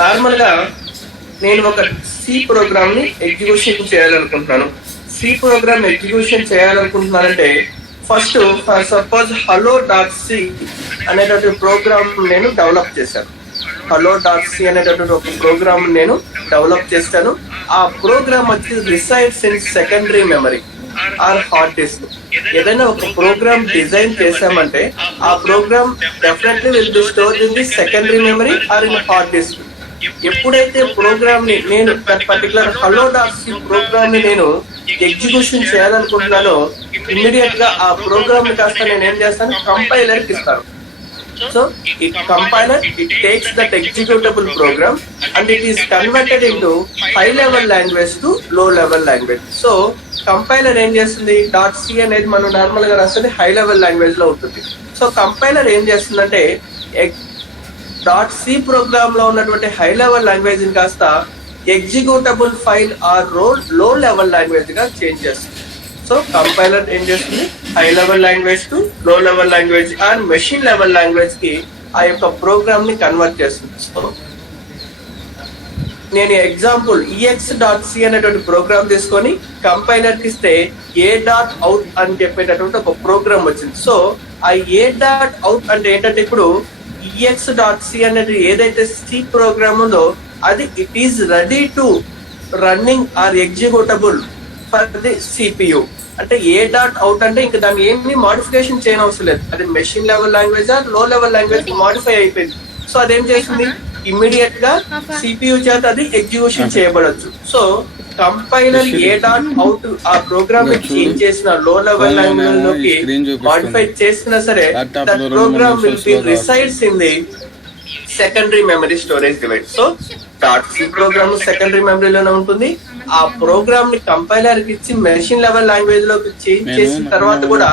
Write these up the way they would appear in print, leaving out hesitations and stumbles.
Normal గా నేను ఒక సి ప్రోగ్రామ్ ని ఎగ్జిక్యూషన్ చేయాలనుకుంటున్నాను. సి ప్రోగ్రామ్ ఎగ్జిక్యూషన్ చేయాలనుకుంటున్నానంటే ఫస్ట్ సపోజ్ hello.c అనేటువంటి ప్రోగ్రామ్ నేను డెవలప్ చేశాను. hello.c అనేటువంటి ఒక ప్రోగ్రామ్ నేను డెవలప్ చేస్తాను. ఆ ప్రోగ్రామ్ వచ్చి resides in secondary memory or hard disk. ఏదైనా ఒక ప్రోగ్రామ్ డిజైన్ చేసామంటే ఆ program definitely will be stored in the secondary memory or in hard disk. ఎప్పుడైతే ప్రోగ్రామ్ ని నేను పర్టికులర్ hello.c ప్రోగ్రామ్ ని నేను ఎగ్జిక్యూషన్ చేయాలనుకుంటున్నానో ఇమ్మీడియట్ గా ఆ ప్రోగ్రామ్ ని కాస్త నేను ఏం చేస్తాను, కంపైలర్ కి ఇస్తాను. So it compiler, it takes that executable program and it is converted into high level language to low level language. So compiler ఏం చేస్తుంది, .c అనేది మనం నార్మల్ గా రాస్తుంది హై లెవెల్ లాంగ్వేజ్ లో ఉంటుంది. సో కంపైలర్ ఏం చేస్తుందంటే .c ప్రోగ్రామ్ లో ఉన్నటువంటి హై లెవెల్ లాంగ్వేజ్ ని కాస్త ఎగ్జిక్యూటబుల్ ఫైల్ ఆర్ లో లెవెల్ లాంగ్వేజ్ గా చేంజ్ చేస్తుంది. సో కంపైలర్ ఏం చేస్తుంది, హై లెవెల్ లాంగ్వేజ్ టు లో level language and machine level language కి ఆ యొక్క ప్రోగ్రామ్ ని కన్వర్ట్ చేస్తుంది. సో నేను ఎగ్జాంపుల్ ex.c అనేటువంటి ప్రోగ్రామ్ తీసుకొని కంపైలర్ కి ఇస్తే a.out అని చెప్పేటటువంటి ఒక ప్రోగ్రామ్ వచ్చింది. సో ఆ a.out అంటే ఏంటంటే ఇప్పుడు ex.c అనేది ఏదైతే సి ప్రోగ్రామ్ ఉందో అది it is ready to running or executable for the CPU. అంటే a.out అంటే ఇంకా దాన్ని ఏమి మోడిఫికేషన్ చేయని అవసరం లేదు. అది మెషిన్ లెవెల్ లాంగ్వేజ్ లో లెవెల్ లాంగ్వేజ్ మోడిఫై అయిపోయింది. సో అదేం చేస్తుంది, ఇమ్మీడియట్ గా సిపియు చేత అది ఎగ్జిక్యూషన్ చేయబడచ్చు. సో కంపైలర్ a.out ఆ ప్రోగ్రామ్ ని చేంజ్ చేసిన లో లెవెల్ లాంగ్వేజ్ లోకి మోడిఫై చేసినా సరే that program will be resides in the secondary memory storage device. So .c program secondary మెమరీలోనే ఉంటుంది. ఆ ప్రోగ్రామ్ ని కంపైలర్ కి ఇచ్చి మెషిన్ లెవెల్ లాంగ్వేజ్ లోకి చేంజ్ చేసిన తర్వాత కూడా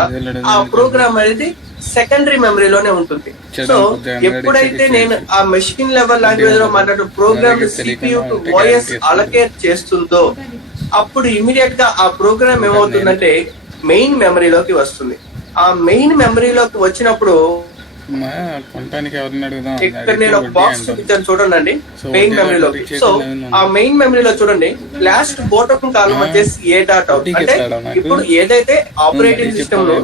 ఆ ప్రోగ్రామ్ అనేది సెకండరీ మెమరీలోనే ఉంటుంది. సో ఎప్పుడైతే నేను ఆ మెషిన్ లెవెల్ లాంగ్వేజ్ లో మాట్లాడే program CPU to OS allocate చేస్తుందో అప్పుడు ఇమీడియట్ గా ఆ ప్రోగ్రామ్ ఏమవుతుందంటే మెయిన్ మెమరీలోకి వస్తుంది. ఆ మెయిన్ మెమరీలోకి వచ్చినప్పుడు ఇక్కడ నేను ఒక బాక్స్ చూపించాను చూడండి మెయిన్ మెమరీలోకి. సో ఆ మెయిన్ మెమరీలో చూడండి లాస్ట్ బోటమ్ కాలం వచ్చేసి a.out. అంటే ఇప్పుడు ఏదైతే ఆపరేటింగ్ సిస్టమ్ లో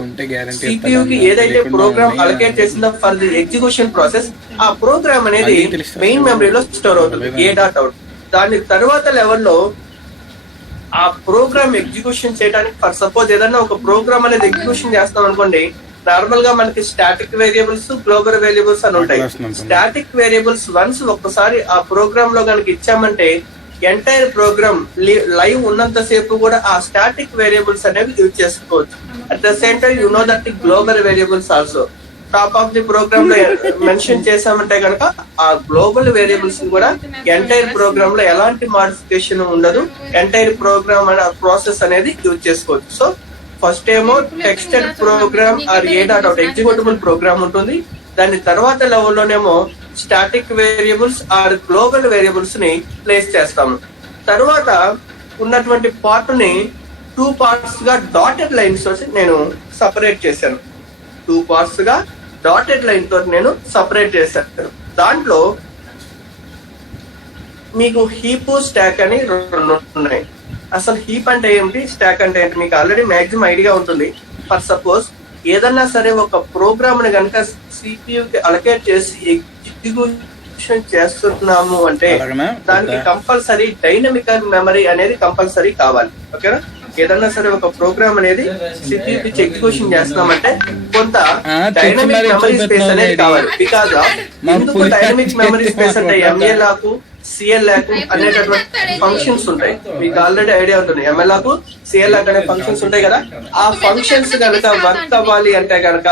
సిపియు కి ఏదైతే ప్రోగ్రామ్ అలకేట్ చేసిందో ఫర్ ది ఎగ్జిక్యూషన్ ప్రాసెస్ ఆ ప్రోగ్రామ్ అనేది మెయిన్ మెమరీలో స్టోర్ అవుతుంది a.out. దాని తర్వాత లెవెల్లో ఆ ప్రోగ్రామ్ ఎగ్జిక్యూషన్ చేయడానికి ఫర్ సపోజ్ ఏదైనా ఒక ప్రోగ్రామ్ అనేది ఎగ్జిక్యూషన్ చేస్తాం అనుకోండి, నార్మల్ గా మనకి స్టాటిక్ వేరియబుల్స్ గ్లోబల్ వేరియబుల్స్ అని ఉంటాయి. స్టాటిక్ వేరియబుల్స్ వన్స్ ఒక్కసారి ఆ ప్రోగ్రామ్ లో కనుక ఇచ్చామంటే ఎంటైర్ ప్రోగ్రామ్ లైవ్ ఉన్నంత సేపు కూడా ఆ స్టాటిక్ వేరియబుల్స్ అనేవి యూజ్ చేసుకోవచ్చు. At the same time you know that the global variables also top of the program లో మెన్షన్ చేసామంటే కనుక ఆ గ్లోబల్ వేరియబుల్స్ కూడా ఎంటైర్ ప్రోగ్రామ్ లో ఎలాంటి మోడిఫికేషన్ ఉండదు. ఎంటైర్ ప్రోగ్రామ్ ప్రాసెస్ అనేది యూజ్ చేసుకోవచ్చు. సో ఫస్ట్ ఏమో texted program or a.out executable program ఉంటుంది. దాని తర్వాత లెవెల్లోనేమో static variables or global variables ని ప్లేస్ చేస్తాము. తర్వాత ఉన్నటువంటి పార్ట్ ని 2 పార్ట్స్ గా డాటెడ్ లైన్స్ తోటి నేను సపరేట్ చేశాను. 2 పార్ట్స్ గా డాటెడ్ లైన్ తోటి నేను సపరేట్ చేశాను. దాంట్లో మీకు హీప్ స్టాక్ అని 2 ఉన్నాయి. అసలు హీప్ అంటే ఏంటి, స్టాక్ అంటే ఏంటి మీకు ఆల్రెడీ మాక్సిమం ఐడియా ఉంటుంది. ఫర్ సపోజ్ ఏదన్నా సరే ఒక ప్రోగ్రామ్ ని కనుక సిపియు కి అలకేట్ చేసి ఎగ్జిక్యూషన్ చేస్తున్నాము అంటే దానికి కంపల్సరీ డైనమిక్ మెమరీ అనేది కంపల్సరీ కావాలి. ఓకేనా, ఏదన్నా సరే ఒక ప్రోగ్రామ్ అనేది సిపియు కి ఎగ్జిక్యూషన్ చేస్తున్నామంటే కొంత డైనమిక్ మెమరీ స్పేస్ అనేది కావాలి. బికాజ్ ఎందుకు డైనమిక్ మెమరీ స్పేస్ అంటే MLకు CLకు అనేటటువంటి ఫంక్షన్స్ ఉంటాయి. మీకు ఆల్రెడీ ఐడియా ఉంటుంది. MLకు CLకు అనే ఫంక్షన్స్ ఉంటాయి కదా. ఆ ఫంక్షన్స్ కనుక వర్క్ అవ్వాలి అంటే కనుక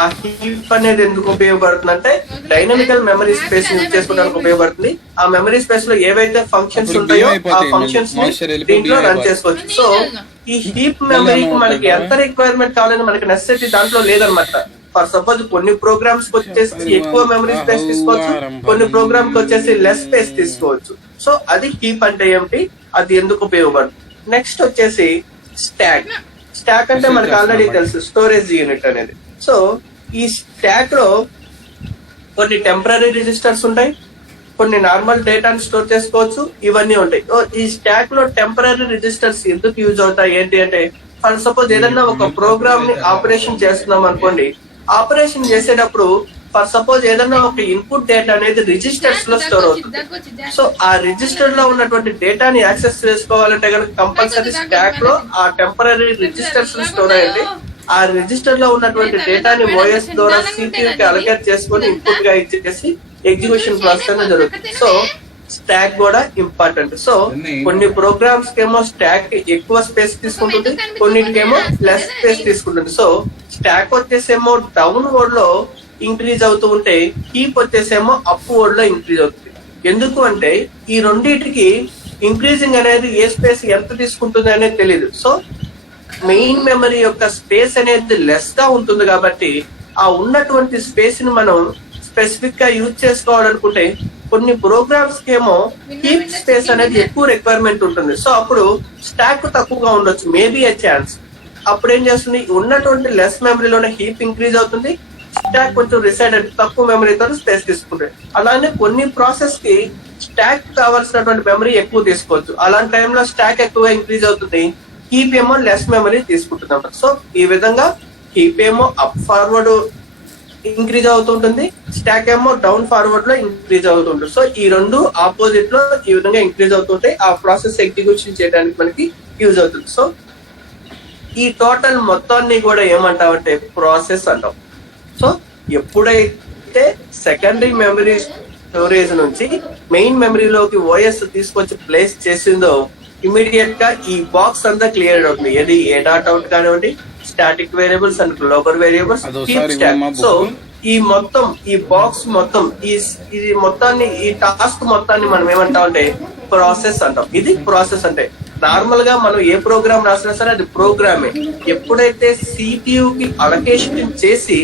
ఆ హీప్ అనేది ఎందుకు ఉపయోగపడుతుంది అంటే డైనమికల్ మెమరీ స్పేస్ యూజ్ చేసుకోవడానికి ఉపయోగపడుతుంది. ఆ మెమరీ స్పేస్ లో ఏవైతే ఫంక్షన్స్ ఉంటాయో ఆ ఫంక్షన్స్ దీంట్లో రన్ చేసుకోవచ్చు. సో ఈ హీప్ మెమరీకి మనకి ఎంత రిక్వైర్మెంట్ కావాలని మనకి నెసెసిటీ దాంట్లో లేదనమాట. ఫర్ సపోజ్ కొన్ని ప్రోగ్రామ్స్ వచ్చేసి ఎక్కువ మెమరీ స్పేస్ తీసుకోవచ్చు, కొన్ని ప్రోగ్రామ్స్ వచ్చేసి లెస్ స్పేస్ తీసుకోవచ్చు. సో అది హీప్ అంటే ఏమిటి, అది ఎందుకు ఉపయోగపడుతుంది. నెక్స్ట్ వచ్చేసి స్టాక్. స్టాక్ అంటే మనకు ఆల్రెడీ తెలుసు, స్టోరేజ్ యూనిట్ అనేది. సో ఈ స్టాక్ లో కొన్ని టెంపరీ రిజిస్టర్స్ ఉంటాయి, కొన్ని నార్మల్ డేటాని స్టోర్ చేసుకోవచ్చు, ఇవన్నీ ఉంటాయి. ఈ స్టాక్ లో టెంపరీ రిజిస్టర్స్ ఎందుకు యూజ్ అవుతాయి ఏంటి అంటే, ఫర్ సపోజ్ ఏదన్నా ఒక ప్రోగ్రామ్ ని ఆపరేషన్ చేస్తున్నాం అనుకోండి, ఆపరేషన్ చేసేటప్పుడు ఫర్ సపోజ్ ఏదన్నా ఒక ఇన్పుట్ డేటా అనేది రిజిస్టర్స్ లో స్టోర్ అవుతుంది. సో ఆ రిజిస్టర్ లో ఉన్నటువంటి డేటాని యాక్సెస్ చేసుకోవాలంటే కనుక కంపల్సరీ స్టాక్ లో ఆ టెంపరీ రిజిస్టర్స్ స్టోర్ అయ్యండి. ఆ రిజిస్టర్ లో ఉన్నటువంటి డేటాని ఓఎస్ ద్వారా CPU కి అలకేట్ చేసుకొని ఇన్పుట్ గా ఇచ్చేసి ఎగ్జిక్యూషన్ ప్రాసెస్ అనేది జరుగుతుంది. సో స్టాక్ కూడా ఇంపార్టెంట్. సో కొన్ని ప్రోగ్రామ్స్ కేమో స్టాక్ ఎక్కువ స్పేస్ తీసుకుంటుంది, కొన్నిటికేమో లెస్ స్పేస్ తీసుకుంటుంది. సో స్టాక్ వచ్చేసేమో డౌన్ వర్డ్ లో ఇంక్రీజ్ అవుతూ ఉంటే, హీప్ వచ్చేసేమో అప్ వర్డ్ లో ఇంక్రీజ్ అవుతుంది. ఎందుకు అంటే ఈ రెండింటికి ఇంక్రీజింగ్ అనేది ఏ స్పేస్ ఎంత తీసుకుంటుంది అనేది తెలియదు. సో మెయిన్ మెమరీ యొక్క స్పేస్ అనేది లెస్ గా ఉంటుంది కాబట్టి ఆ ఉన్నటువంటి స్పేస్ ని మనం స్పెసిఫిక్ గా యూజ్ చేసుకోవాలనుకుంటే కొన్ని ప్రోగ్రామ్స్ కేమో హీప్ స్పేస్ అనేది ఎక్కువ రిక్వైర్మెంట్ ఉంటుంది. సో అప్పుడు స్టాక్ తక్కువగా ఉండొచ్చు, మేబీ ఏ ఛాన్స్. అప్పుడు ఏం చేస్తుంది, ఉన్నటువంటి లెస్ మెమరీలోనే హీప్ ఇంక్రీజ్ అవుతుంది, స్టాక్ కొంచెం రిసైడ్ తక్కువ మెమరీతో స్పేస్ తీసుకుంటుంది. అలానే కొన్ని ప్రాసెస్ కి స్టాక్ కావాల్సినటువంటి మెమరీ ఎక్కువ తీసుకోవచ్చు. అలాంటి టైంలో స్టాక్ ఎక్కువ ఇంక్రీజ్ అవుతుంది, హీప్ ఏమో లెస్ మెమరీ తీసుకుంటుంది. సో ఈ విధంగా హీప్ ఏమో అప్ ఫార్వర్డ్ ఇంక్రీజ్ అవుతుంటుంది, స్టాక్ ఏమో డౌన్ ఫార్వర్డ్ లో ఇంక్రీజ్ అవుతుంటుంది. సో ఈ రెండు ఆపోజిట్ లో ఈ విధంగా ఇంక్రీజ్ అవుతుంటే ఆ ప్రాసెస్ ఎగ్జిక్యూషన్ చేయడానికి మనకి యూజ్ అవుతుంది. సో ఈ టోటల్ మొత్తాన్ని కూడా ఏమంటామంటే ప్రాసెస్ అంటాం. సో ఎప్పుడైతే సెకండరీ మెమరీ స్టోరేజ్ నుంచి మెయిన్ మెమరీలోకి ఓఎస్ తీసుకొచ్చి ప్లేస్ చేసిందో ఇమీడియట్ గా ఈ బాక్స్ అంతా క్లియర్ అవుతుంది. ఏది ఏ డాట్ అవుట్ కానివ్వండి, static variables and global variables, so ఈ బాక్స్ మొత్తం ఈ మొత్తాన్ని ఈ టాస్క్ మొత్తాన్ని మనం ఏమంటామంటే ప్రాసెస్ అంటాం. ఇది ప్రాసెస్ అంటే నార్మల్ గా మనం ఏ ప్రోగ్రామ్ రాసినా సరే అది ప్రోగ్రామే. ఎప్పుడైతే CPU కి అలొకేషన్ చేసి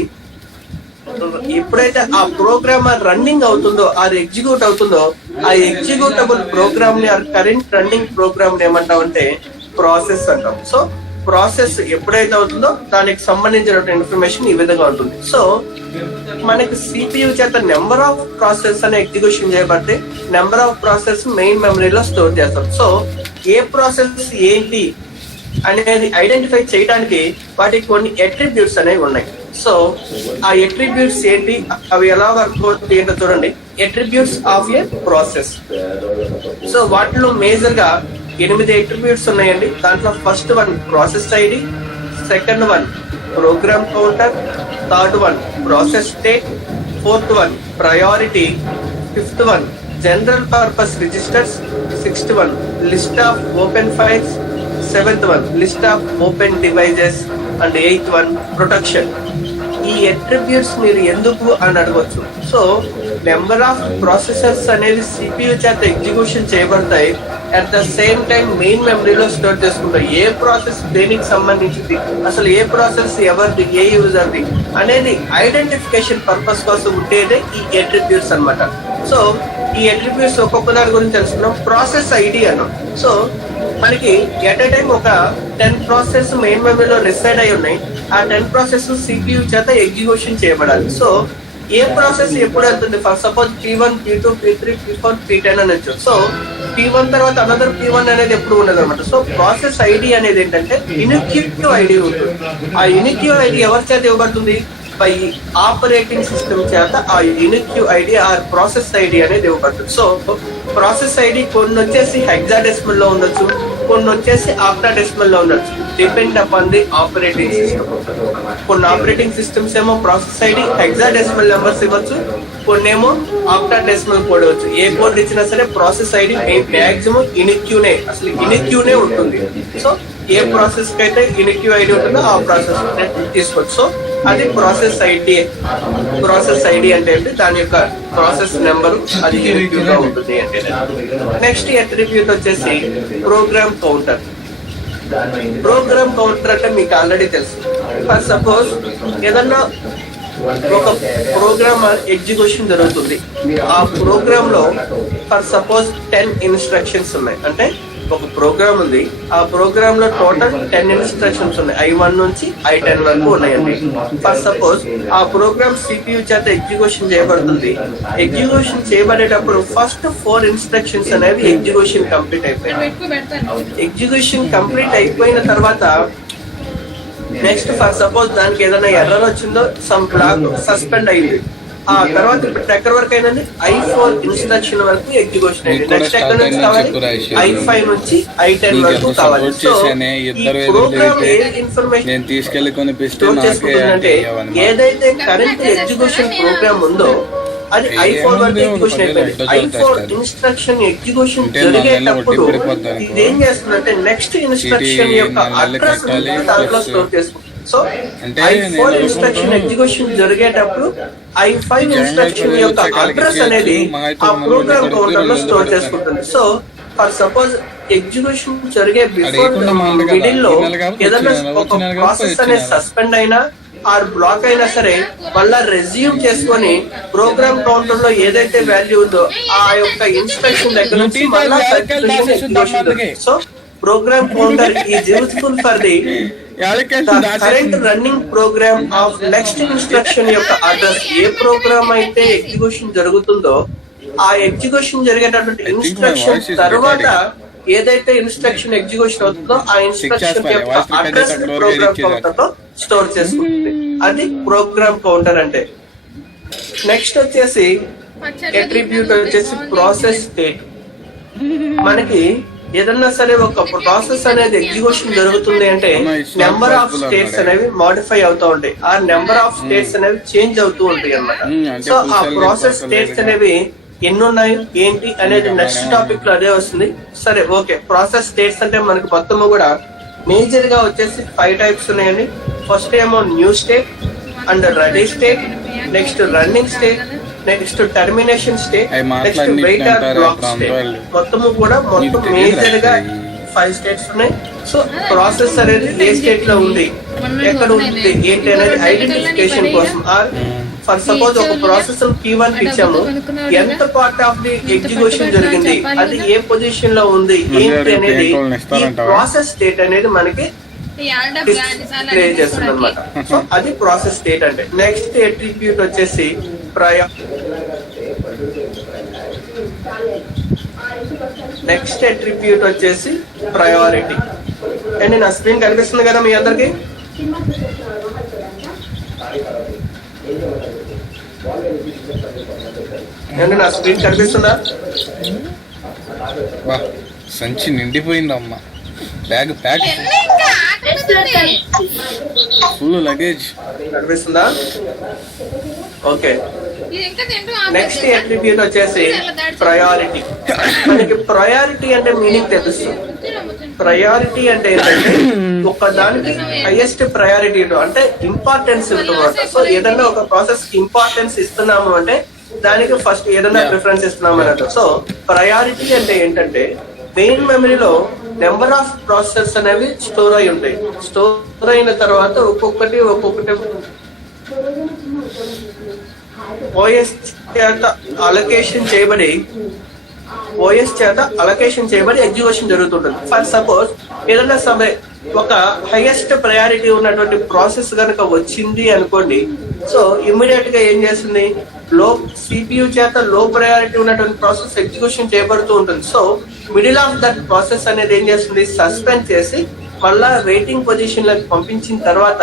ఎప్పుడైతే ఆ ప్రోగ్రామ్ రన్నింగ్ అవుతుందో, అది ఎగ్జిక్యూట్ అవుతుందో, ఆ ఎగ్జిక్యూటబుల్ ప్రోగ్రామ్ ని కరెంట్ రన్నింగ్ ప్రోగ్రామ్ ని ఏమంటామంటే ప్రాసెస్ అంటాం. సో ప్రాసెస్ ఎప్పుడైతే అవుతుందో దానికి సంబంధించిన ఇన్ఫర్మేషన్ ఈ విధంగా ఉంటుంది. సో మనకి CPU చేత నెంబర్ ఆఫ్ ప్రాసెస్ అనే ఎగ్జిక్యూషన్ చేయబడితే నెంబర్ ఆఫ్ ప్రాసెస్ మెయిన్ మెమరీలో స్టోర్ చేస్తాం. సో ఏ ప్రాసెస్ ఏంటి అనేది ఐడెంటిఫై చేయడానికి వాటికి కొన్ని అట్రిబ్యూట్స్ అనేవి ఉన్నాయి. సో ఆ అట్రిబ్యూట్స్ ఏంటి, అవి ఎలా వర్క్ అవుతుంది ఏంటో చూడండి. Attributes of A process. So వాటిలో మేజర్ గా 8 అట్రిబ్యూట్స్ ఉన్నాయండి. దాంట్లో first one process ID, second one program counter, third one process state, fourth one priority, fifth one general purpose registers, sixth one list of open files, seventh one list of open devices and eighth one protection. ఈ attributes మీరు ఎందుకు అని అడగవచ్చు. So number of processors అనేవి CPU చేత execution చేయబడతాయి. At the same time main మెమరీలో store చేసుకుంటాయి. ఏ ప్రాసెస్ దేనికి సంబంధించింది, అసలు ఏ ప్రాసెస్ ఎవరిది, ఏ యూజర్ది అనేది ఐడెంటిఫికేషన్ పర్పస్ కోసం ఉండేదే ఈ అట్రిబ్యూట్స్ అన్నమాట. సో ఈ అట్రిబ్యూట్స్ ఒక్కొక్క దాని గురించి తెలుసుకున్నాం. ప్రాసెస్ ఐడి అన్నాం. సో మనకి ఎట్ ఎ టైం ఒక 10 ప్రాసెస్ మెయిన్ మెమరీలో రిసైడ్ అయి ఉన్నాయి. ఆ 10 ప్రాసెస్ CPU చేత ఎగ్జిక్యూషన్ చేయబడాలి. సో ఏ ప్రాసెస్ ఎప్పుడు వెళ్తుంది, for suppose P1, P2, P3, P4, P10 అనొచ్చు. సో P1 తర్వాత అనదర్ P1 అనేది ఎప్పుడు ఉండదు అనమాట. సో ప్రాసెస్ ఐడి అనేది ఏంటంటే యూనిక్ ఐడి ఉంటుంది. ఆ యూనిక్ ఐడి ఎవరి చేత ఇవ్వబడుతుంది, బై ఆపరేటింగ్ సిస్టమ్ చేత ఆ unique ID or process ID అనేది ఇవ్వబడుతుంది. సో ప్రాసెస్ ఐడి కొన్ని వచ్చేసి హెక్సాడెసిమల్ లో ఉండొచ్చు, కొన్ని వచ్చేసి ఆక్టాడెసిమల్ లో ఉండొచ్చు, depend upon the operating system. కొన్ని ఆపరేటింగ్ సిస్టమ్స్ ఏమో ప్రాసెస్ ఐడి హెక్సాడెసిమల్ నెంబర్స్ ఇవ్వచ్చు, కొన్ని ఏమో ఆక్టాడెసిమల్ కోడ్ ఇవ్వచ్చు. ఏ కోడ్ ఇచ్చినా సరే ప్రాసెస్ ఐడి మాక్సిమం యూనిక్యూనే, అసలు యూనిక్యూనే ఉంటుంది. సో ఏ ప్రాసెస్ కి అయితే యూనిక్ ఐడి ఉంటుందో ఆ ప్రాసెస్ తీసుకోవచ్చు. సో అది ప్రాసెస్ ఐడి. ప్రాసెస్ ఐడి అంటే ఏంటి, దాని యొక్క ప్రాసెస్ నెంబర్ అది యూనిక్ గా ఉంటుంది అంటే. నెక్స్ట్ అట్రిబ్యూట్ వచ్చేసి ప్రోగ్రామ్ కౌంటర్. ప్రోగ్రామ్ కౌంటర్ అంటే మీకు ఆల్రెడీ తెలుసు. ఫర్ సపోజ్ ఏదన్నా ఒక ప్రోగ్రామ్ ఎగ్జిక్యూషన్ జరుగుతుంది. ఆ ప్రోగ్రామ్ లో ఫర్ సపోజ్ 10 ఇన్స్ట్రక్షన్స్ ఉన్నాయి. అంటే ఒక ప్రోగ్రామ్ ఉంది. ఆ ప్రోగ్రామ్ లో టోటల్ 10 ఇన్స్ట్రక్షన్స్ ఉన్నాయి. I1 నుంచి I10 వరకు ఉన్నాయండి. ఫర్ సపోజ్ ఆ ప్రోగ్రామ్ CPU చేత ఎగ్జిక్యూషన్ చేయబడుతుంది. ఎగ్జిక్యూషన్ చేయబడేటప్పుడు ఫస్ట్ 4 ఇన్స్ట్రక్షన్స్ అనేవి ఎగ్జిక్యూషన్ కంప్లీట్ అయిపోయాయి. ఎగ్జిక్యూషన్ కంప్లీట్ అయిపోయిన తర్వాత నెక్స్ట్ ఫర్ సపోజ్ దానికి ఏదైనా ఎర్రర్ వచ్చిందో, సమ్ బ్లాక్ సస్పెండ్ అయింది. ఆ తర్వాత ఇప్పుడు ఎక్కడి వరకు అయిందండి, I4 ఇన్స్ట్రక్షన్ వరకు ఎగ్జిక్యూషన్ అయింది. నెక్స్ట్ ఎక్కడ నుంచి కావాలి, I5 నుంచి I10 వరకు కావాలి. సో ఈ ప్రోగ్రామ్ ఏ ఇన్ఫర్మేషన్ స్టోర్ చేసుకుంటుందంటే, ఏదైతే కరెంట్ ఎగ్జిక్యూషన్ ప్రోగ్రామ్ ఉందో అది I4 వరకు ఎగ్జిక్యూషన్ అయిపోయింది. I4 ఇన్స్ట్రక్షన్ ఎగ్జిక్యూషన్ జరిగేటప్పుడు ఇది ఏం చేస్తుందంటే నెక్స్ట్ ఇన్స్ట్రక్షన్ యొక్క అడ్రస్ దాంట్లో స్టోర్ చేసుకుంటుంది. సో I4 ఇన్స్ట్రక్షన్ ఎగ్జిక్యూషన్ జరిగేటప్పుడు I5 ఇన్స్ట్రక్షన్ యొక్క అడ్రస్ అనేది ఆ ప్రోగ్రామ్ కౌంటర్ లో స్టోర్ చేసుకుంటుంది. సో ఫర్ సపోజ్ ఎగ్జిక్యూషన్ జరిగే బిఫోర్ మిడిల్ లో ఏదైనా ఒక ప్రాసెస్ అనేది సస్పెండ్ అయినా ఆర్ బ్లాక్ అయినా సరే మళ్ళా రెజ్యూమ్ చేసుకొని ప్రోగ్రామ్ కౌంటర్ లో ఏదైతే వాల్యూ ఉందో ఆ యొక్క ఇన్స్ట్రక్షన్ దగ్గర నుంచి మళ్ళా so program counter is useful for the current running program of next instruction యొక్క అడ్రస్. ఏ ప్రోగ్రామ్ అయితే ఎగ్జిక్యూషన్ జరుగుతుందో ఆ ఎగ్జిక్యూషన్ జరిగేటటువంటి ఇన్స్ట్రక్షన్ తర్వాత ఏదైతే ఇన్స్ట్రక్షన్ ఎగ్జిక్యూషన్ అవుతుందో ఆ ఇన్స్ట్రక్షన్ యొక్క అడ్రస్ ప్రోగ్రామ్ కౌంటర్ లో స్టోర్ చేసుకుంటుంది. అది ప్రోగ్రామ్ కౌంటర్ అంటే. నెక్స్ట్ వచ్చేసి అట్రిబ్యూట్ వచ్చేసి ప్రాసెస్ స్టేట్. మనకి ఏదన్నా సరే ఒక ప్రాసెస్ అనేది ఎగ్జిక్యూషన్ జరుగుతుంది అంటే నెంబర్ ఆఫ్ స్టేట్స్ అనేవి మాడిఫై అవుతూ ఉంటాయి. ఆ నెంబర్ ఆఫ్ స్టేట్స్ అనేవి చేంజ్ అవుతూ ఉంటాయి అన్నమాట. సో ఆ ప్రాసెస్ స్టేట్స్ అనేవి ఎన్ని ఉన్నాయి ఏంటి అనేది నెక్స్ట్ టాపిక్ లో అదే వస్తుంది. సరే ఓకే, ప్రాసెస్ స్టేట్స్ అంటే మనకి మొత్తము కూడా మేజర్ గా వచ్చేసి 5 టైప్స్ ఉన్నాయండి. ఫస్ట్ ఏమో new state and ready state, next running state, next termination state, next wait or block state. మొత్తము కూడా మొత్తం మేజర్ గా 5 స్టేట్స్ ఉన్నాయి. సో ప్రాసెస్ అనేది ఏ స్టేట్ లో ఉంది, ఎక్కడ ఉంది ఏంటి అనేది ఐడెంటిఫికేషన్ కోసం. ఆర్ ఫర్ సపోజ్ ఒక ప్రాసెస్ P1 ఇచ్చాము, ఎంత పార్ట్ ఆఫ్ ది ఎగ్జిక్యూషన్ జరిగింది, అది ఏ పొజిషన్ లో ఉంది ఏంటి అనేది ఈ ప్రాసెస్ స్టేట్ అనేది మనకి డిస్ప్లే చేస్తుంది అనమాట. సో అది ప్రాసెస్ స్టేట్ అంటే. నెక్స్ట్ అట్రిబ్యూట్ వచ్చేసి ప్రయారిటీ. అండ్ నా స్క్రీన్ కనిపిస్తుంది కదా మీ అందరికి. ఏంటి నా స్క్రీన్ కనిపిస్తుందా? సంచి నిండిపోయిందమ్మా. బ్యాగ్ ప్యాక్ ఫుల్ లగేజ్ కనిపిస్తుందా? ఓకే. నెక్స్ట్ అట్రిబ్యూట్ వచ్చేసి ప్రయారిటీ. మనకి ప్రయారిటీ అంటే మీనింగ్ తెలుస్తుంది. ప్రయారిటీ అంటే ఏంటంటే ఒక దానికి హైయెస్ట్ ప్రయారిటీ అంటే ఇంపార్టెన్స్ ఇస్తున్నమాట. సో ఏదైనా ఒక ప్రాసెస్ ఇంపార్టెన్స్ ఇస్తున్నాము అంటే దానికి ఫస్ట్ ఏదైనా ప్రిఫరెన్స్ ఇస్తున్నాము అన్నట్టు. సో ప్రయారిటీ అంటే ఏంటంటే మెయిన్ మెమరీలో నెంబర్ ఆఫ్ ప్రాసెసర్స్ అనేవి స్టోర్ అయి ఉంటాయి. స్టోర్ అయిన తర్వాత ఒక్కొక్కటి ఓఎస్ చేత అలొకేషన్ చేయబడి ఎగ్జిక్యూషన్ జరుగుతుంటుంది. ఫర్ సపోజ్ ఏదైనా ఒక హైయెస్ట్ ప్రయారిటీ ఉన్నటువంటి ప్రాసెస్ కనుక వచ్చింది అనుకోండి. సో ఇమ్మీడియట్ గా ఏం చేస్తుంది, CPU చేత లో ప్రయారిటీ ఉన్నటువంటి ప్రాసెస్ ఎగ్జిక్యూషన్ చేయబడుతూ ఉంటుంది. So middle of that process అనేది ఏం చేస్తుంది, సస్పెండ్ చేసి మళ్ళా వెయిటింగ్ పొజిషన్ లోకి పంపించిన తర్వాత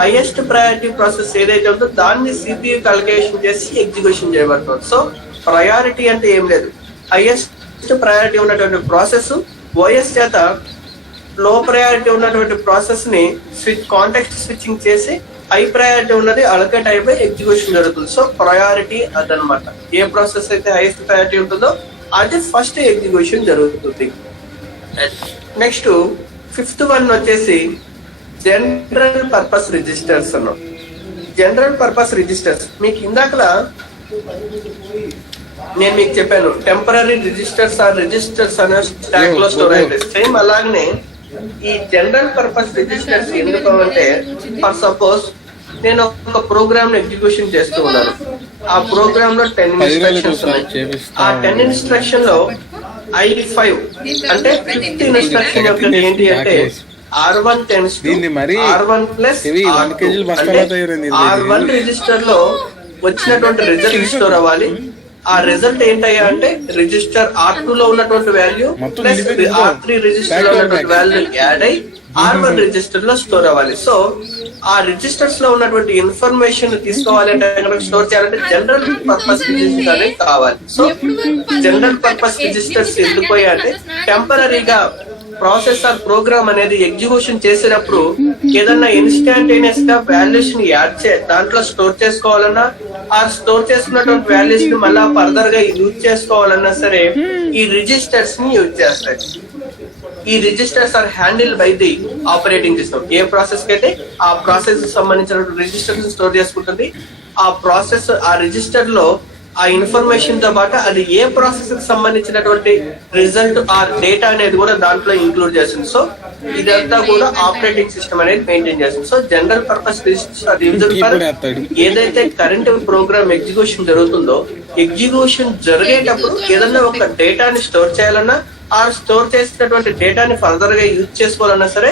హైయెస్ట్ ప్రయారిటీ ప్రాసెస్ ఏదైతే ఉందో దాన్ని CPU అలొకేషన్ చేసి ఎగ్జిక్యూషన్ చేయబడుతుంది. సో ప్రయారిటీ అంటే ఏం లేదు, హైయెస్ట్ ప్రయారిటీ ఉన్నటువంటి ప్రాసెస్ ఓఎస్ చేత లో ప్రయారిటీ ఉన్నటువంటి ప్రాసెస్ ని కాంటెక్స్ట్ స్విచ్చింగ్ చేసి హై ప్రయారిటీ ఉన్నది అలొకేట్ అయిపోయి ఎగ్జిక్యూషన్ జరుగుతుంది. సో ప్రయారిటీ అదనమాట. ఏ ప్రాసెస్ అయితే హైయెస్ట్ ప్రయారిటీ ఉంటుందో అది ఫస్ట్ ఎగ్జిక్యూషన్ జరుగుతుంది. నెక్స్ట్ 5th వన్ వచ్చేసి జనరల్ పర్పస్ రిజిస్టర్స్ అన్నాం. జనరల్ పర్పస్ రిజిస్టర్స్ మీకు ఇందాకలా నేను మీకు చెప్పాను, టెంపరరీ రిజిస్టర్స్ ఆర్ రిజిస్టర్స్ అనే స్టాక్ లో స్టోర్ అవుతాయి. సేమ్ అలాగనే ఈ జనరల్ పర్పస్ రిజిస్టర్స్ ఎందుకు అంటే, ఫర్ సపోజ్ నేను ఒక ప్రోగ్రామ్ ఎగ్జిక్యూషన్ చేస్తూ ఉన్నాను. ఆ ప్రోగ్రామ్ లో 10 ఇన్స్ట్రక్షన్స్ ఉన్నాయి. ఆ 10 ఇన్స్ట్రక్షన్ లో I5 అంటే 5th ఇన్స్ట్రక్షన్ యొక్క ఏంటి అంటే R1 tends to దీన్ని మరి R1 plus ఇవి 1 R2 kg బస్తాలో తయారైంది ఇది. R1 రిజిస్టర్ లో వచ్చినటువంటి రిజల్ట్ స్టోర్ అవ్వాలి. ఆ రిజల్ట్ ఏంటయ్యా అంటే రిజిస్టర్ R2 లో ఉన్నటువంటి వాల్యూ మొత్తం ప్లస్ నిండిపోయింది. R3 రిజిస్టర్ లో ఉన్నటువంటి వాల్యూ యాడ్ అయ్యి R1 రిజిస్టర్ లో స్టోర్ అవ్వాలి. సో ఆ రిజిస్టర్స్ లో ఉన్నటువంటి ఇన్ఫర్మేషన్ తీసుకోవాలి అంటే స్టోర్ చేయాలంటే జనరల్ పర్పస్ రిజిస్టర్ అనేది కావాలి. సో జనరల్ పర్పస్ రిజిస్టర్స్ ఎందుకు అంటే టెంపరీగా ప్రాసెస్ ఆర్ ప్రోగ్రామ్ అనేది ఎగ్జిక్యూషన్ చేసేటప్పుడు ఏదన్నా ఇన్స్టాంటేనియస్ గా వాల్యూషన్ యాడ్ దాంట్లో స్టోర్ చేసుకోవాలన్నా ఆ స్టోర్ చేసుకున్నటువంటి వాల్యూస్ ని మళ్ళా ఫర్దర్ గా యూజ్ చేసుకోవాలన్నా సరే ఈ రిజిస్టర్స్ ని యూజ్ చేస్తాయి. ఈ registers are handle by the operating system. ఏ ప్రాసెస్ కి అయితే ఆ ప్రాసెస్ సంబంధించిన రిజిస్టర్స్ స్టోర్ చేసుకుంటుంది. ఆ ప్రాసెస్ ఆ రిజిస్టర్ లో ఆ ఇన్ఫర్మేషన్ తో పాటు అది ఏ ప్రాసెస్ కి సంబంధించినటువంటి రిజల్ట్ ఆర్ డేటా అనేది కూడా దాంట్లో ఇంక్లూడ్ చేస్తుంది. సో ఇదంతా కూడా ఆపరేటింగ్ సిస్టమ్ అనేది మెయింటైన్ చేస్తుంది. సో జనరల్ పర్పస్ రిజిస్టర్ ఏదైతే కరెంట్ ప్రోగ్రామ్ ఎగ్జిక్యూషన్ జరుగుతుందో ఎగ్జిక్యూషన్ జరిగేటప్పుడు ఏదన్నా ఒక డేటాని స్టోర్ చేయాలన్నా ఆ స్టోర్ చేసినటువంటి డేటాని ఫర్దర్ గా యూజ్ చేసుకోవాలన్నా సరే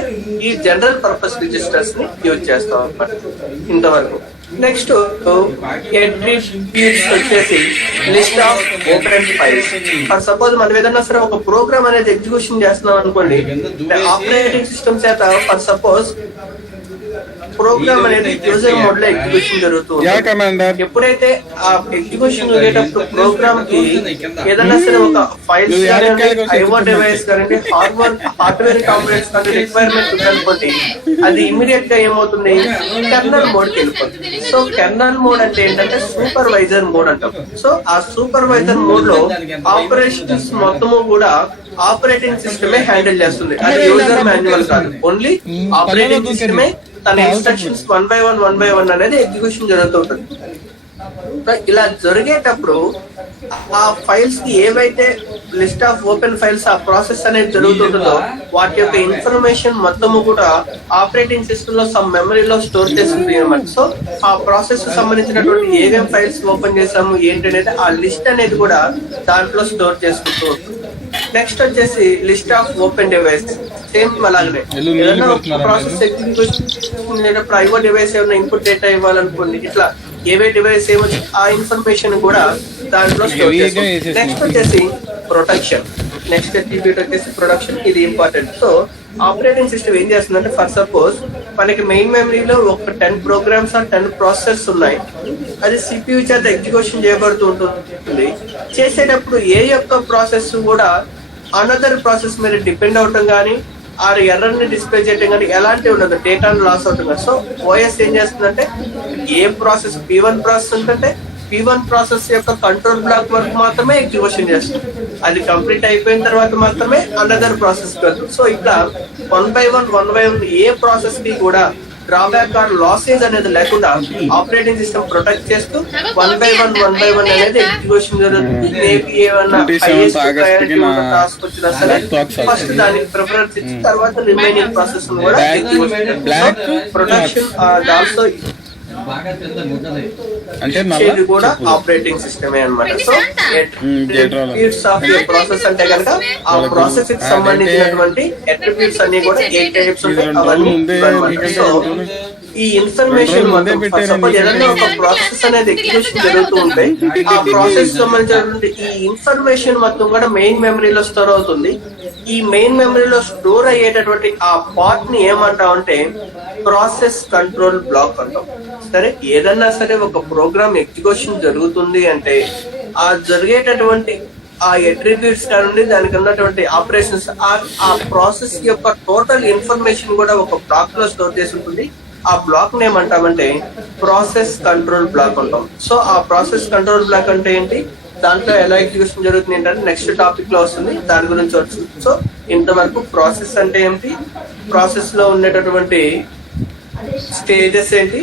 ఈ జనరల్ పర్పస్ రిజిస్టర్స్ ని యూజ్ చేస్తాం అన్నమాట ఇంతవరకు. నెక్స్ట్ వచ్చేసి list of open files. For suppose మనం ఏదన్నా సరే ఒక ప్రోగ్రామ్ అనేది ఎగ్జిక్యూషన్ చేస్తున్నాం అనుకోండి, ఆపరేటింగ్ సిస్టమ్ చేత ఫర్ సపోజ్ ప్రోగ్రామ్ అనేది యూజర్ మోడ్ లో ఎగ్జిక్యూషన్ జరుగుతుంది. ఎప్పుడైతే ఆ ఎగ్జిక్యూషన్ జరిగేటప్పుడు ప్రోగ్రామ్ కి ఏదన్నా సరే ఒక ఫైల్స్ ఐఓ డివైస్ కానీ హార్డ్వేర్ కాంపోనెంట్స్ కానీ రిక్వైర్మెంట్ ఉందనుకోండి, అది ఇమీడియట్ గా ఏమవుతుంది కెర్నల్ మోడ్ కి వెళ్ళిపోతుంది. సో కెర్నల్ మోడ్ అంటే ఏంటంటే సూపర్వైజర్ మోడ్ అంటాం. సో ఆ సూపర్వైజర్ మోడ్ లో ఆపరేషన్స్ మొత్తము కూడా ఆపరేటింగ్ సిస్టమే హ్యాండిల్ చేస్తుంది. అది యూజర్ మాన్యువల్ కాదు, ఓన్లీ ఆపరేటింగ్ సిస్టమే తన ఇన్స్ట్రక్షన్స్ వన్ బై వన్ అనేది ఎగ్జిక్యూషన్ జరుగుతుంటుంది. ఇలా జరిగేటప్పుడు ఆ ఫైల్స్ కి ఏవైతే లిస్ట్ ఆఫ్ ఓపెన్ ఫైల్స్ ఆ ప్రాసెస్ అనేది జరుగుతుంటుందో వాటి యొక్క ఇన్ఫర్మేషన్ మొత్తము కూడా ఆపరేటింగ్ సిస్టమ్ లో సమ్ మెమరీలో స్టోర్ చేస్తుంది అనమాట. సో ఆ ప్రాసెస్ సంబంధించినటువంటి ఏమేం ఫైల్స్ ఓపెన్ చేసాము ఏంటి అనేది ఆ లిస్ట్ అనేది కూడా దాంట్లో స్టోర్ చేసుకుంటూ ఉంటుంది. నెక్స్ట్ వచ్చేసి list of open device. Same అలాగనే ఏదైనా ఒక ప్రాసెస్ ఎగ్జిక్యూషన్ ఐఓ డివైస్ ఏమైనా ఇన్పుట్ డేటా ఇవ్వాలనుకోండి, ఇట్లా ఏవే డివైస్ ఏమొచ్చి ఆ ఇన్ఫర్మేషన్ కూడా దాంట్లో స్టోర్ చేస్తాం. నెక్స్ట్ వచ్చేసి ప్రొటెక్షన్. నెక్స్ట్ అట్రిబ్యూట్ వచ్చేసి ప్రొడక్షన్. ఇది ఇంపార్టెంట్. సో ఆపరేటింగ్ సిస్టమ్ ఏం చేస్తుందంటే ఫర్ సపోజ్ మనకి మెయిన్ మెమరీలో ఒక 10 ప్రోగ్రామ్స్ ఆర్ 10 ప్రాసెసర్స్ ఉన్నాయి. అది సిపియు చేత ఎగ్జిక్యూషన్ చేయబడుతూ ఉంటుంది. చేసేటప్పుడు ఏ యొక్క ప్రాసెస్ కూడా అనదర్ ప్రాసెస్ మీద డిపెండ్ అవటం కానీ ఆ ఎర్రర్ ని డిస్ప్లే చేయడం కానీ ఎలాంటి ఉండదు, డేటాను లాస్ అవటం కానీ. సో ఓఎస్ ఏం చేస్తుందంటే ఏ ప్రాసెస్ P1 ప్రాసెస్ ఉంటుంటే P1 ప్రాసెస్ యొక్క కంట్రోల్ బ్లాక్ వరకు మాత్రమే ఎగ్జిక్యూషన్ చేస్తుంది. అది కంప్లీట్ అయిపోయిన తర్వాత మాత్రమే అనదర్ ప్రాసెస్ కి వెళ్తుంది. సో ఇట్లా one by one A process కి కూడా డ్రాబ్యాక్ ఆర్ లాసెస్ అనేది లేకుండా ఆపరేటింగ్ సిస్టమ్ ప్రొటెక్ట్ చేస్తూ వన్ బై వన్ అనేది ఎగ్జిక్యూషన్ జరుగుతుంది. మేబీ ఏమన్నా హైయెస్ట్ ప్రయారిటీ ఉన్న టాస్క్ వచ్చినా సరే ఫస్ట్ దానికి ప్రిఫరెన్స్ ఇచ్చి తర్వాత రిమైనింగ్ ప్రాసెస్ కూడా ప్రొటెక్షన్ ఆల్సో ఇది కూడా ఆపరేటింగ్ సిస్టమే అన్నమాట. So attributes of A process అంటే కనుక ఆ ప్రాసెస్ కి సంబంధించినటువంటి అట్రిబ్యూట్స్ అన్ని కూడా 8 టైప్స్ ఉంటాయి. అవన్నీ సో ఈ ఇన్ఫర్మేషన్ సపోజ్ ఏదైనా ఒక ప్రాసెస్ అనేది ఎగ్జిక్యూషన్ జరుగుతూ ఉంటే ఆ ప్రాసెస్ సంబంధించినటువంటి ఈ ఇన్ఫర్మేషన్ మొత్తం కూడా మెయిన్ మెమరీలో స్టోర్ అవుతుంది. ఈ మెయిన్ మెమరీలో స్టోర్ అయ్యేటటువంటి ఆ పార్ట్ ని ఏమంటాం అంటే ప్రాసెస్ కంట్రోల్ బ్లాక్ అంటాం. సరే ఏదన్నా సరే ఒక ప్రోగ్రామ్ ఎగ్జిక్యూషన్ జరుగుతుంది అంటే ఆ జరిగేటటువంటి ఆ అట్రిబ్యూట్స్ కానివ్వండి దానికి ఉన్నటువంటి ఆపరేషన్స్ ఆ ప్రాసెస్ యొక్క టోటల్ ఇన్ఫర్మేషన్ కూడా ఒక బ్లాక్ లో స్టోర్ చేసి ఉంటుంది. ఆ బ్లాక్ ని ఏమంటామంటే ప్రాసెస్ కంట్రోల్ బ్లాక్ అంటాం. సో ఆ ప్రాసెస్ కంట్రోల్ బ్లాక్ అంటే ఏంటి, దాంట్లో ఎలా ఎగ్జిక్యూషన్ జరుగుతుంది ఏంటంటే నెక్స్ట్ టాపిక్ లో వస్తుంది, దాని గురించి వచ్చు. సో ఇంతవరకు ప్రాసెస్ అంటే ఏంటి, ప్రాసెస్ లో ఉండేటటువంటి స్టేజెస్ ఏంటి,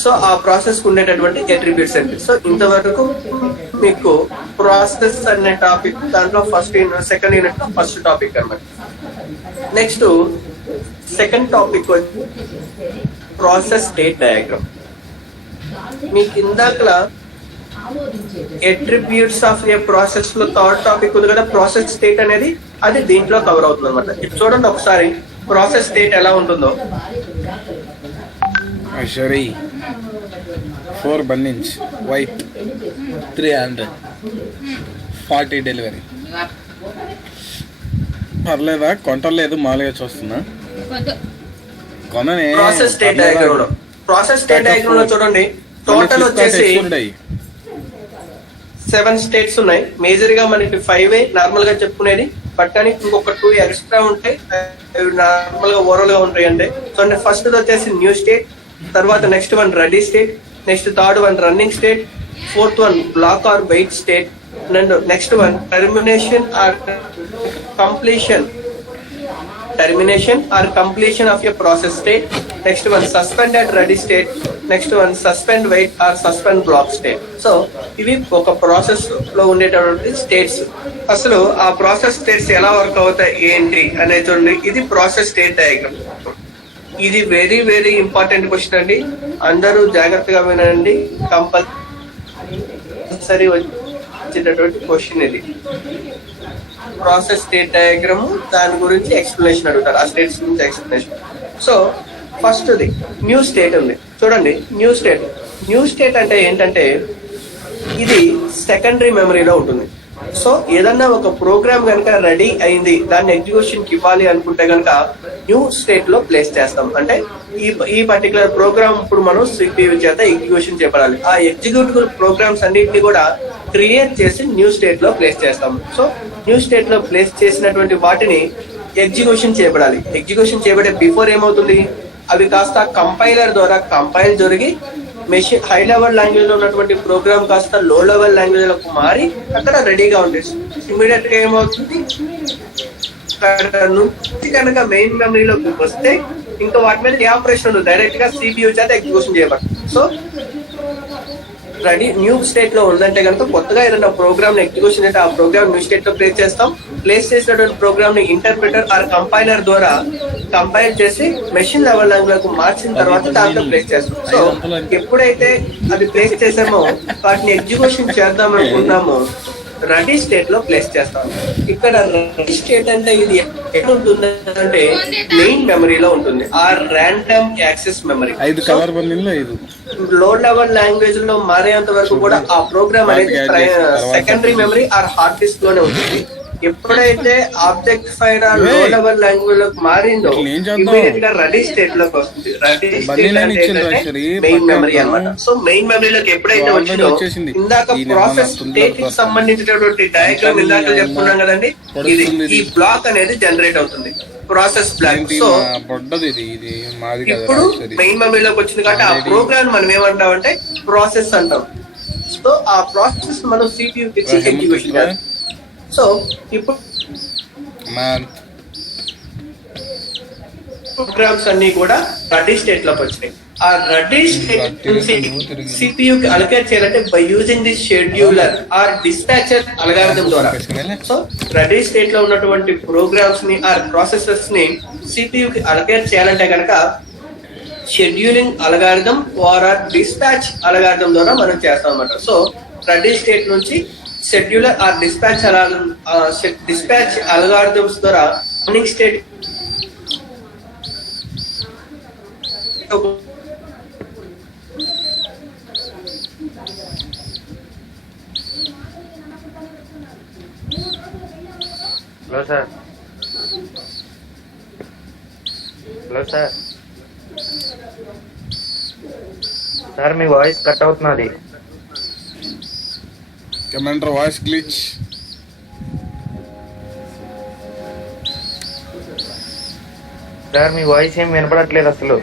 సో ఆ ప్రాసెస్ కు ఉండేటటువంటి అట్రిబ్యూట్స్ ఏంటి. సో ఇంతవరకు మీకు ప్రాసెస్ అనే టాపిక్ దాంట్లో సెకండ్ యూనిట్ లో ఫస్ట్ టాపిక్ అన్నమాట. Next second topic process state diagram. మీకు ఇందాకలా అట్రిబ్యూట్స్ ఆఫ్ ఏ ప్రాసెస్ లో థర్డ్ టాపిక్ ఉంది కదా, ప్రాసెస్ స్టేట్ అనేది, అది దీంట్లో కవర్ అవుతుంది అనమాట. చూడండి ఒకసారి ప్రాసెస్ స్టేట్ ఎలా ఉంటుందో. Ashari 4 bunions white 300 40 delivery. పర్లేదా? కొంటలేదు, మామూలుగా చూస్తున్నా. కొననే. ప్రాసెస్ స్టేట్ డయాగ్రామ్ లో, ప్రాసెస్ స్టేట్ డయాగ్రామ్ లో చూడండి టోటల్ వచ్చేసి 7 స్టేట్స్ ఉన్నాయి. మేజర్ గా మనకి 5 నార్మల్ గా చెప్పుకునేది, బట్ కానీ ఇంకొక 2 ఎక్స్ట్రా ఉంటాయి, నార్మల్ గా ఓవరాల్ గా ఉంటాయి. అంటే చూడండి, ఫస్ట్ వచ్చేసి న్యూ స్టేట్, తర్వాత next one ready state, next third one running state, fourth one block or wait state, and next one termination or completion of a process state, next one suspend at ready state, next one suspend wait or suspend block state. So ఇవి ఒక process లో ఉండేటటువంటి states. అసలు ఆ process states ఎలా work అవుతాయి ఏంటి అనేది చూడండి. ఇది ప్రాసెస్ స్టేట్ డయాగ్రామ్. ఇది వెరీ వెరీ ఇంపార్టెంట్ క్వశ్చన్ అండి, అందరూ జాగ్రత్తగా వినండి. కంపల్సరీ వచ్చేటటువంటి క్వశ్చన్ ఇది. ప్రాసెస్ స్టేట్ డయాగ్రామ్, దాని గురించి ఎక్స్ప్లెనేషన్ అడుగుతారు, ఆ స్టేట్స్ గురించి explanation. So first new state ఉంది చూడండి. న్యూ స్టేట్ అంటే ఏంటంటే ఇది సెకండరీ మెమరీలో ఉంటుంది. సో ఏదన్నా ఒక ప్రోగ్రామ్ కనుక రెడీ అయింది, దాన్ని ఎగ్జిక్యూషన్ కి ఇవ్వాలి అనుకుంటే కనుక న్యూ స్టేట్ లో ప్లేస్ చేస్తాం. అంటే ఈ పర్టికులర్ ప్రోగ్రామ్ ఇప్పుడు మనం CPU చేత ఎగ్జిక్యూషన్ చేయబడాలి. ఆ ఎగ్జిక్యూటివ్ ప్రోగ్రామ్స్ అన్నింటినీ కూడా క్రియేట్ చేసి న్యూ స్టేట్ లో ప్లేస్ చేస్తాం. సో న్యూ స్టేట్ లో ప్లేస్ చేసినటువంటి వాటిని ఎగ్జిక్యూషన్ చేయబడాలి. ఎగ్జిక్యూషన్ చేయబడే బిఫోర్ ఏమవుతుంది, అవి కాస్త కంపైలర్ ద్వారా కంపైల్ జరిగి మెషిన్ హై లెవెల్ లాంగ్వేజ్ లో ఉన్నటువంటి ప్రోగ్రామ్ కాస్త లో లెవెల్ లాంగ్వేజ్ లకు మారి అక్కడ రెడీగా ఉంటుంది. ఇమీడియట్ గా ఏమవుతుంది, కనుక మెయిన్ మెమరీలోకి వస్తే ఇంకా వాటి మీద ఏ ఆపరేషన్ డైరెక్ట్ గా CPU చేత ఎగ్జిక్యూషన్ చేయబడుతుంది. సో రెడీ న్యూ స్టేట్ లో ఉందంటే కనుక కొత్తగా ఏదైనా ప్రోగ్రామ్ ఎగ్జిక్యూషన్ అయితే ఆ ప్రోగ్రామ్ న్యూ స్టేట్ లో ప్లేస్ చేస్తాం. ప్లేస్ చేసినటువంటి ప్రోగ్రామ్ ని ఇంటర్ప్రిటర్ ఆర్ కంపైలర్ ద్వారా కంపైల్ చేసి మెషిన్ లెవెల్ లాంగ్వేజ్ మార్చిన తర్వాత దాంట్లో ప్లేస్ చేస్తాం. సో ఎప్పుడైతే అది ప్లేస్ చేసామో వాటిని ఎగ్జిక్యూషన్ చేద్దాం అనుకుంటున్నామో రెడీ స్టేట్ లో ప్లేస్ చేస్తాం. ఇక్కడ రెడీ స్టేట్ అంటే ఇది ఎక్కడ ఉంటుంది అంటే మెయిన్ మెమరీలో ఉంటుంది, ఆ ర్యాండమ్ యాక్సెస్ మెమరీ. లో లెవెల్ లాంగ్వేజ్ లో మారేంత వరకు కూడా ఆ ప్రోగ్రామ్ అనేది secondary memory or hard disc లోనే ఉంటుంది. ఎప్పుడైతే ఆబ్జెక్ట్ ఫైర్ ఆర్ లో లెవెల్ లాంగ్వేజ్ లోకి మారిందో ఇమీడియట్ గా రెడీ స్టేట్ లోకి వస్తుంది. రెడీ స్టేట్ అంటే మెయిన్ మెమరీ అన్నమాట. సో మెయిన్ మెమరీలోకి ఎప్పుడైతే వచ్చిందో ఇందాక ప్రాసెస్ స్టేట్ కి సంబంధించినటువంటి డయాగ్రామ్ ఇందాక చెప్పుకున్నాం కదండి, ఇది ఈ బ్లాక్ అనేది జనరేట్ అవుతుంది, ప్రాసెస్ బ్లాక్. సో ఇప్పుడు మెయిన్ మెమరీలోకి వచ్చింది కాబట్టి ఆ ప్రోగ్రామ్ మనం ఏమంటామంటే ప్రాసెస్ అంటాం. సో ఆ ప్రాసెస్ మనం CPU కి ఇచ్చి ఎగ్జిక్యూషన్ చేస్తాం. సో ఇప్పుడు ప్రోగ్రామ్స్ అన్ని కూడా రెడీ స్టేట్ లోకి వచ్చినాయి. ఆ రెడీ స్టేట్ నుంచి CPU కి అలొకేట్ చేయాలంటే by using the scheduler or dispatcher algorithm ద్వారా. సో రెడీ స్టేట్ లో ఉన్నటువంటి ప్రోగ్రామ్స్ ని ఆర్ ప్రాసెసర్స్ ని CPU కి అలొకేట్ చేయాలంటే కనుక scheduling algorithm or dispatch algorithm ద్వారా మనం చేస్తాం అన్నమాట. సో రెడీ స్టేట్ నుంచి షెడ్యూలర్ ఆర్ డిస్పాచ్ అల్గారిథమ్స్ ద్వారా running state hello sir. Sir మీ వాయిస్ కట్ అవుతున్నది. Commander voice glitch. సార్ మీ వాయిస్ ఏం వినపడట్లేదు అసలు.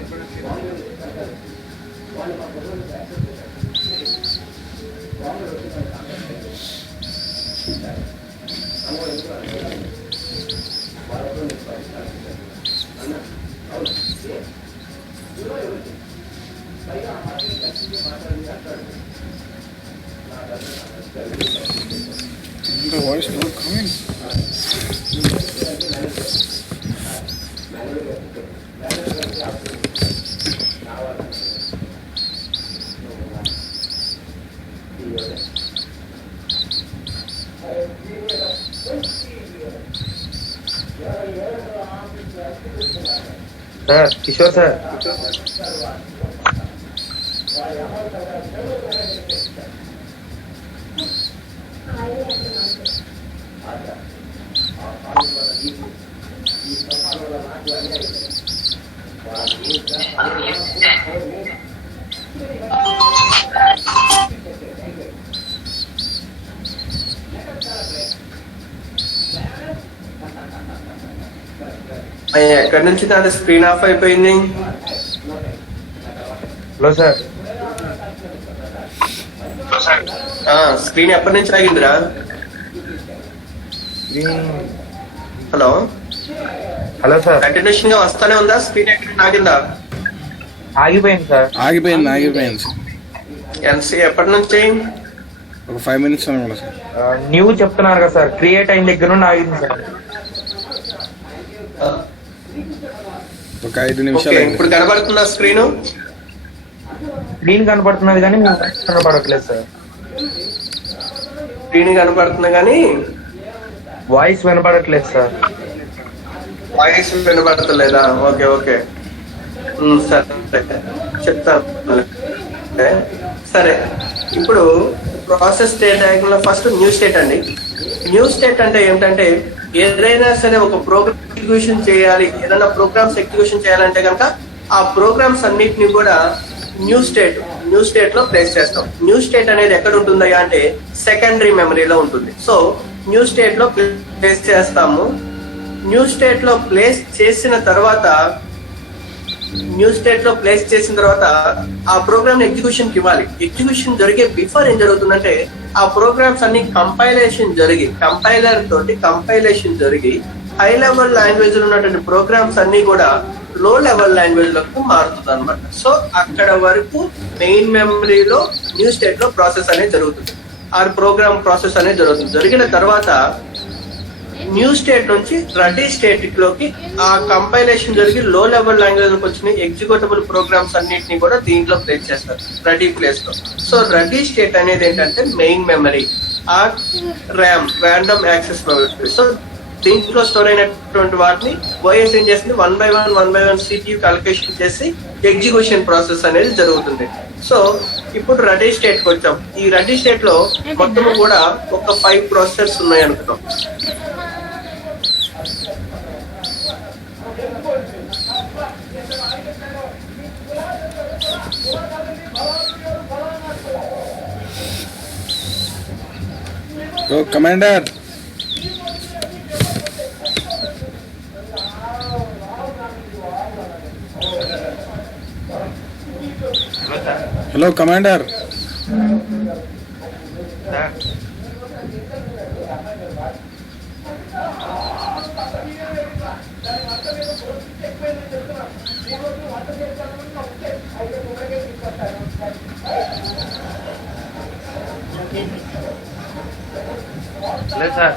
The voice not coming. Sir Kishore sir. ఎక్కడి నుంచి నాది స్క్రీన్ ఆఫ్ అయిపోయింది? Hello sir. స్క్రీన్ ఎప్పటి నుంచి ఆగిందిరా? Hello hello sir. కంటిన్యూషన్ గా వస్తానే ఉందా? స్క్రీన్ ఎక్కడ ఆగిందా? ఆగిపోయింది సార్. ఆగిపోయింది. ఎప్పటి నుంచి? ఒక 5 minutes అనుకుంటా సార్. న్యూ చెప్తున్నారు కదా సార్, క్రియేట్ అయిన దగ్గర నుండి ఆగింది సార్. ఒక 5 నిమిషాలు ఓకే, ఇప్పుడు కనబడుతుందా స్క్రీన్? స్క్రీన్ కనపడుతున్నది కానీ కనపడట్లేదు సార్. స్క్రీన్ కనబడుతుంది కానీ వాయిస్ వినపడట్లేదు సార్. వాయిస్ వినబడతలేదా? ఓకే ఓకే, సరే చెప్తాను. సరే, ఇప్పుడు ప్రాసెస్ స్టేట్ డయాగ్రామ్ లో ఫస్ట్ న్యూ స్టేట్ అండి. న్యూ స్టేట్ అంటే ఏంటంటే ఏదైనా సరే ఒక ప్రోగ్రామ్ ఎగ్జిక్యూషన్ చేయాలి, ఏదైనా ప్రోగ్రామ్స్ ఎగ్జిక్యూషన్ చేయాలంటే కనుక ఆ ప్రోగ్రామ్స్ అన్నిటిని కూడా న్యూ స్టేట్ లో ప్లేస్ చేస్తాం. న్యూ స్టేట్ అనేది ఎక్కడ ఉంటుందా అంటే సెకండరీ మెమరీలో ఉంటుంది. సో న్యూ స్టేట్ లో ప్లేస్ చేస్తాము. న్యూ స్టేట్ లో ప్లేస్ చేసిన తర్వాత ఆ ప్రోగ్రామ్ ఎగ్జిక్యూషన్ కి ఇవ్వాలి. ఎగ్జిక్యూషన్ జరిగే బిఫోర్ ఏం జరుగుతుందంటే ఆ ప్రోగ్రామ్స్ అన్ని కంపైలేషన్ జరిగి హై లెవెల్ లాంగ్వేజ్ లో ఉన్నటువంటి ప్రోగ్రామ్స్ అన్ని కూడా లో లెవెల్ లాంగ్వేజ్ లకు మారుతుంది అనమాట. సో అక్కడ వరకు మెయిన్ మెమరీలో న్యూ స్టేట్ లో ప్రాసెస్ అనేది జరుగుతుంది, ఆ ప్రోగ్రామ్ ప్రాసెస్ అనేది జరుగుతుంది. జరిగిన తర్వాత న్యూ స్టేట్ నుంచి రెడీ స్టేట్ లోకి ఆ కంపైలేషన్ జరిగి లో లెవెల్ లాంగ్వేజ్ లోకి వచ్చిన ఎగ్జిక్యూటబుల్ ప్రోగ్రామ్స్ అన్నిటిని కూడా దీంట్లో ప్లేస్ చేస్తారు, రెడీ ప్లేస్ లో. సో రెడీ స్టేట్ అనేది ఏంటంటే main memory or random access memory. So దీంట్లో స్టోర్ అయినటువంటి వాటిని ఓఎస్ ఏం చేస్తుంది, 1 by 1 CPU అలొకేషన్ చేసి ఎగ్జిక్యూషన్ ప్రాసెస్ అనేది జరుగుతుంది. సో ఇప్పుడు రెడీ స్టేట్ కి వచ్చాం. ఈ రెడీ స్టేట్ లో మొత్తం కూడా ఒక 5 ప్రాసెసర్స్ ఉన్నాయి అనుకుంటాం. Commander, hello commander. లేదు సార్.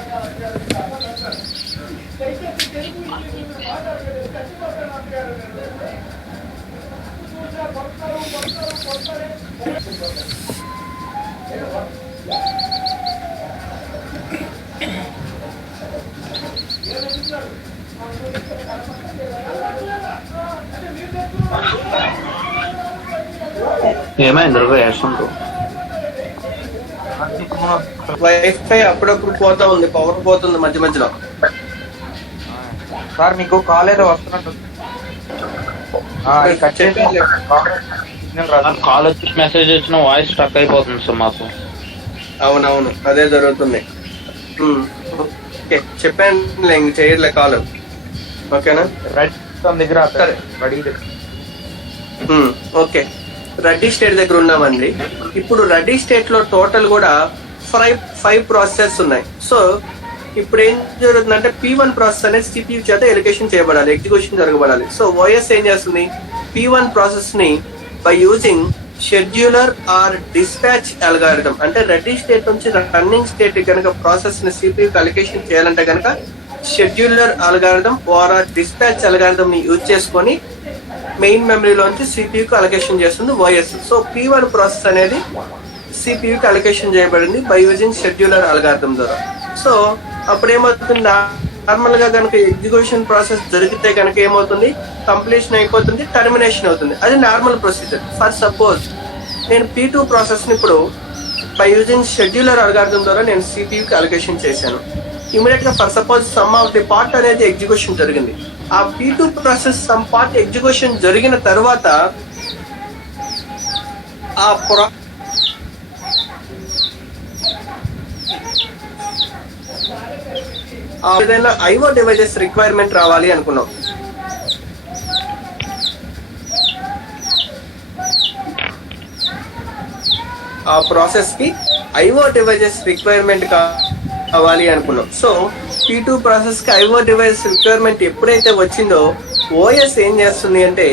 ఏమైంది వేస్తుంటూ వైఫై అప్పుడప్పుడు పోతా ఉంది, పవర్ పోతుంది మధ్య మధ్యలో. సార్ మీకు కాల్ ఏదో వస్తున్నట్టు. కాల్ వచ్చి మెసేజ్ వచ్చిన వాయిస్ స్టక్ అయిపోతుంది సార్ మాకు. అవునవును, అదే జరుగుతుంది. ఓకే, చెప్పాను, ఇంక చేయట్లే కాల్. ఓకేనా? దగ్గర ఓకే, రెడీ స్టేట్ దగ్గర ఉన్నామండి. ఇప్పుడు రెడీ స్టేట్ లో టోటల్ కూడా 5 ప్రాసెసర్స్ ఉన్నాయి. సో ఇప్పుడు ఏం జరుగుతుందంటే P1 ప్రాసెస్ అనేది CPU చేత ఎలికేషన్ చేయబడాలి, ఎగ్జిక్యూషన్ జరగబడాలి. సో ఓఎస్ ఏం చేస్తుంది, P1 ప్రాసెస్ ని by using scheduler or dispatch algorithm, అంటే రెడీ స్టేట్ నుంచి రన్నింగ్ స్టేట్ కనుక ప్రాసెస్ ని CPU కి అలికేషన్ చేయాలంటే కనుక scheduler algorithm or dispatch algorithm ని యూజ్ చేసుకొని మెయిన్ మెమరీలోంచి CPU కి అలొకేషన్ చేస్తుంది ఓఎస్. సో P1 ప్రాసెస్ అనేది CPU కి అలొకేషన్ చేయబడింది బై యూజింగ్ షెడ్యూలర్ అల్గారిథం ద్వారా. సో అప్పుడు ఏమవుతుంది, నార్మల్ గా కనుక ఎగ్జిక్యూషన్ ప్రాసెస్ జరిగితే కనుక ఏమవుతుంది, కంప్లీషన్ అయిపోతుంది, టర్మినేషన్ అవుతుంది. అది నార్మల్ ప్రొసీజర్. ఫర్ సపోజ్ నేను P2 ప్రాసెస్ ని ఇప్పుడు బై యూజింగ్ షెడ్యూలర్ అల్గారిథం ద్వారా నేను CPU కి అలొకేషన్ చేశాను. ఇమీడియట్ గా for suppose some of the part అనేది ఎగ్జిక్యూషన్ జరిగింది. ఆ P2 process some part execution జరిగిన తర్వాత ఏదైనా IO డివైజెస్ రిక్వైర్మెంట్ రావాలి అనుకున్నాం. ఆ ప్రాసెస్ కి IO డివైజెస్ రిక్వైర్మెంట్ కావాలి అనుకున్నాం. సో P2 ప్రాసెస్ కి IO డివైస్ రిక్వైర్మెంట్ ఎప్పుడైతే వచ్చిందో OS ఏం చేస్తుంది అంటే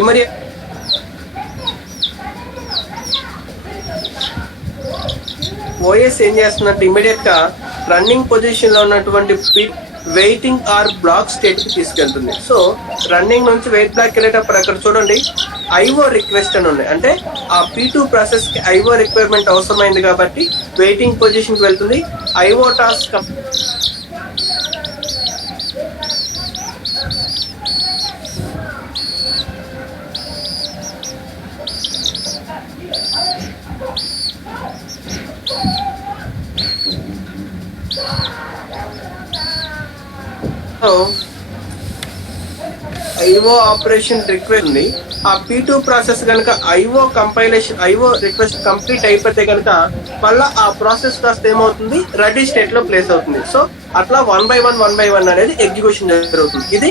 ఇమీడియట్ OS ఏం చేస్తుందంటే ఇమీడియట్ గా రన్నింగ్ పొజిషన్ లో ఉన్నటువంటి వెయిటింగ్ ఆర్ బ్లాక్ స్టేట్ కి తీసుకెళ్తుంది. సో రన్నింగ్ నుంచి వెయిట్ బ్లాక్ వెళ్ళేటప్పుడు అక్కడ చూడండి IO రిక్వెస్ట్ అని ఉంది. అంటే ఆ P2 ప్రాసెస్ కి IO రిక్వైర్మెంట్ అవసరమైంది కాబట్టి వెయిటింగ్ పొజిషన్ కి వెళ్తుంది. IO task IO operation request ఉంది. ఆ P2 ప్రాసెస్ కనుక IO compilation IO request complete అయిపోతే కనుక మళ్ళీ ఆ ప్రాసెస్ కాస్త ఏమవుతుంది, రెడీ స్టేట్ లో ప్లేస్ అవుతుంది. సో అట్లా 1 by 1 అనేది ఎగ్జిక్యూషన్ జరుగుతుంది. ఇది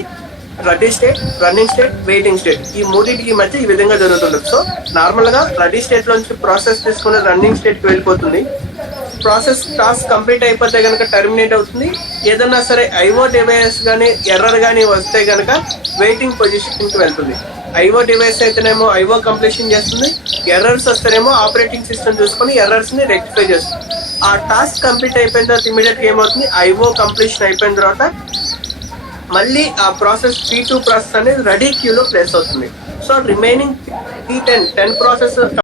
ready state, running state, waiting state ఈ మూడింటికి మధ్య ఈ విధంగా జరుగుతుంటుంది. సో నార్మల్ గా రెడీ స్టేట్ లోంచి ప్రాసెస్ తీసుకుని రన్నింగ్ స్టేట్ కి వెళ్ళిపోతుంది. ప్రాసెస్ టాస్క్ కంప్లీట్ అయిపోతే కనుక టర్మినేట్ అవుతుంది. ఏదన్నా సరే IO డివైస్ కానీ ఎర్రర్ కానీ వస్తే కనుక వెయిటింగ్ పొజిషన్ కి వెళ్తుంది. IO డివైస్ అయితేనేమో IO కంప్లీషన్ చేస్తుంది. ఎర్రర్స్ వస్తేనేమో ఆపరేటింగ్ సిస్టమ్ చూసుకొని ఎర్రర్స్ ని రెక్టిఫై చేస్తుంది. ఆ టాస్క్ కంప్లీట్ అయిపోయిన తర్వాత ఇమీడియట్ గా ఏమవుతుంది, IO కంప్లీషన్ అయిపోయిన తర్వాత మళ్ళీ ఆ ప్రాసెస్ P2 ప్రాసెస్ అనేది రెడీ క్యూలో ప్లేస్ అవుతుంది. So remaining P10 process